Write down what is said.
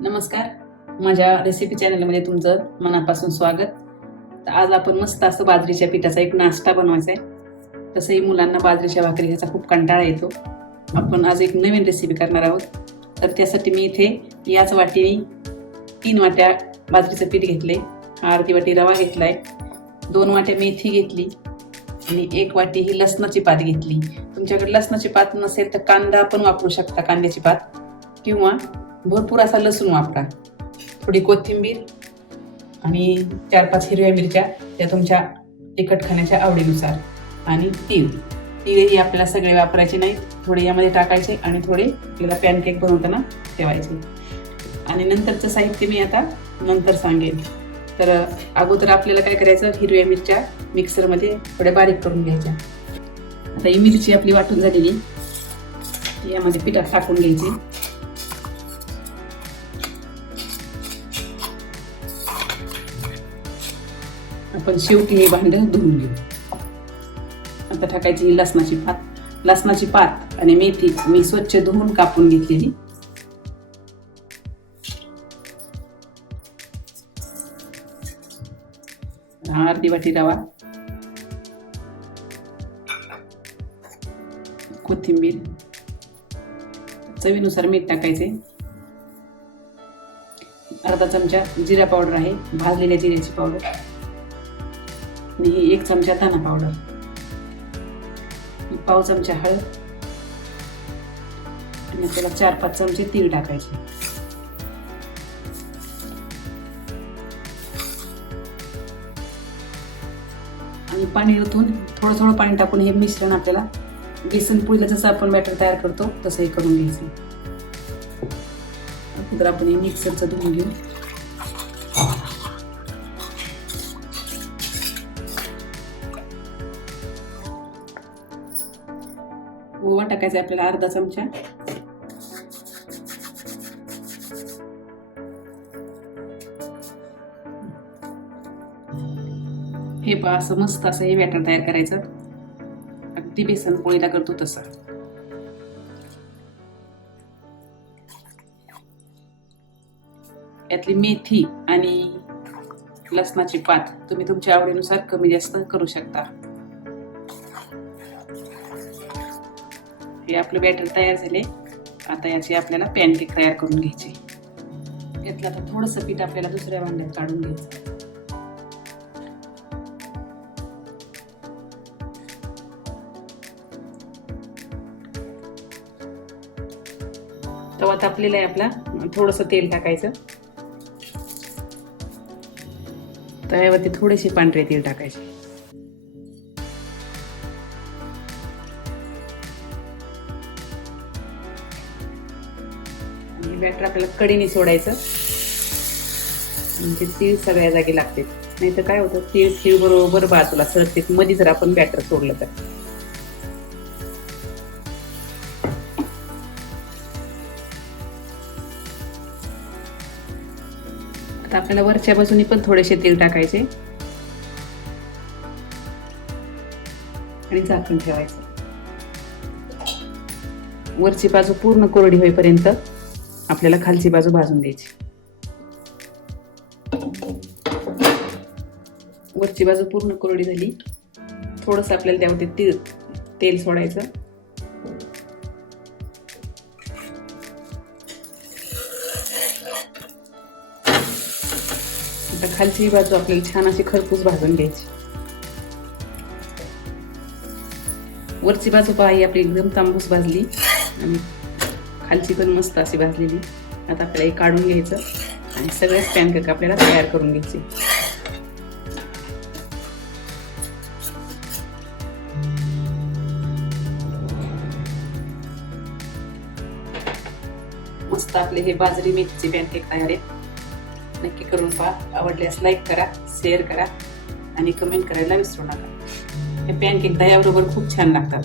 नमस्कार. माझ्या रेसिपी चॅनलमध्ये तुमचं मनापासून स्वागत. तर आज आपण मस्त असं बाजरीच्या पिठाचा एक नाश्ता बनवायचा आहे. तसंही मुलांना बाजरीच्या भाकरी ह्याचा खूप कंटाळा येतो. आपण आज एक नवीन रेसिपी करणार आहोत. तर त्यासाठी मी इथे याच वाटीने तीन वाट्या बाजरीचं पीठ घेतले अर्धी वाटी रवा घेतलाय. दोन वाट्या मेथी घेतली. आणि एक वाटी ही लसणाची पात घेतली. तुमच्याकडे लसणाची पात नसेल तर कांदा पण वापरू शकता कांद्याची पात. किंवा भरपूर असा लसूण वापरा. थोडी कोथिंबीर आणि चार पाच हिरव्या मिरच्या त्या तुमच्या तिखट खाण्याच्या आवडीनुसार आणि तीळ. तीळही आपल्याला सगळे वापरायचे नाही थोडे यामध्ये टाकायचे आणि थोडे आपल्याला पॅनकेक बनवताना ठेवायचे. आणि नंतरचं साहित्य मी आता नंतर सांगेन. तर अगोदर आपल्याला काय करायचं? हिरव्या मिरच्या मिक्सरमध्ये थोड्या बारीक करून घ्यायच्या. आता ही मिरची आपली वाटून झालेली. यामध्ये पिठात टाकून घ्यायची. पण शेवटी हे भांडं धुवून घेऊ. आता टाकायची ही लसणाची पात लसणाची पात आणि मेथी मी स्वच्छ धुवून कापून घेतलेली. अर्धी वाटी रवा. कोथिंबीर. चवीनुसार मीठ टाकायचे. अर्धा चमचा जिरा पावडर आहे भाजलेल्या जिऱ्याची पावडर. आणि ही एक चमचा धना पावडर पाव चमचा हळद. आणि त्याला चार पाच चमचे तीळ टाकायचे. आणि पाणी ओतून थोडं थोडं पाणी टाकून हे मिश्रण आपल्याला बेसन पुळीला जसं आपण बॅटर तयार करतो तसं हे करून घ्यायचं. अगोदर आपण हे मिक्सरचं धुवून घेऊ. ओवा टाकायचा आपल्याला अर्धा चमचा. हे पहा असं मस्त असं हे बॅटर तयार करायचं. अगदी बेसन पोळीला करतो तसं. यातली मेथी आणि लसणाची पात तुम्ही तुमच्या आवडीनुसार कमी जास्त करू शकता. हे आपलं बॅटर तयार झाले आता याची आपल्याला पॅनकेक तयार करून घ्यायचे. यातलं आता थोडंसं पीठ आपल्याला दुसऱ्या भांड्यात काढून घ्यायचं. तवा तापलेला आहे आपला. थोडंसं तेल टाकायचं. तव्यावरती थोडेसे पांढरे तेल टाकायचे. बॅटर आपल्याला कडीने सोडायचं. म्हणजे तीळ सगळ्या जागी लागते. नाही तर काय होतं तीळ तीळ बरोबर बाजूला सरकते मध्ये जर आपण बॅटर सोडलं तर. आता आपल्याला वरच्या बाजूनी पण थोडेसे तेल टाकायचे. आणि झाकून ठेवायचं. वरची बाजू पूर्ण कोरडी होईपर्यंत आपल्याला खालची बाजू भाजून द्यायची वरची बाजू पूर्ण कोरडी झाली. थोडस आपल्याला त्यामध्ये ते तेल सोडायचं. आता खालची बाजू आपल्याला छान अशी खरपूस भाजून घ्यायची. वरची बाजू पहा आपली एकदम तांबूस भाजली. आणि खालची पण मस्त अशी भाजलेली. आता आपल्याला हे काढून घ्यायचं आणि सगळेच पॅनकेक आपल्याला तयार करून घ्यायचे. मस्त आपले हे बाजरी मेथीचे पॅनकेक तयार आहेत नक्की करून पहा. आवडल्यास लाईक करा शेअर करा आणि कमेंट करायला विसरू नका. हे पॅनकेक दह्याबरोबर खूप छान लागतात.